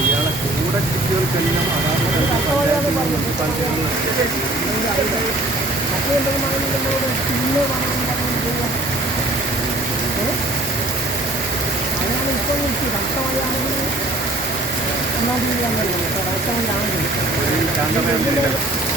ഇയാളെ കൂടെ കിട്ടിയവർക്കെല്ലാം ഒന്നാം തീയതി ആണല്ലോ 안녕하세요.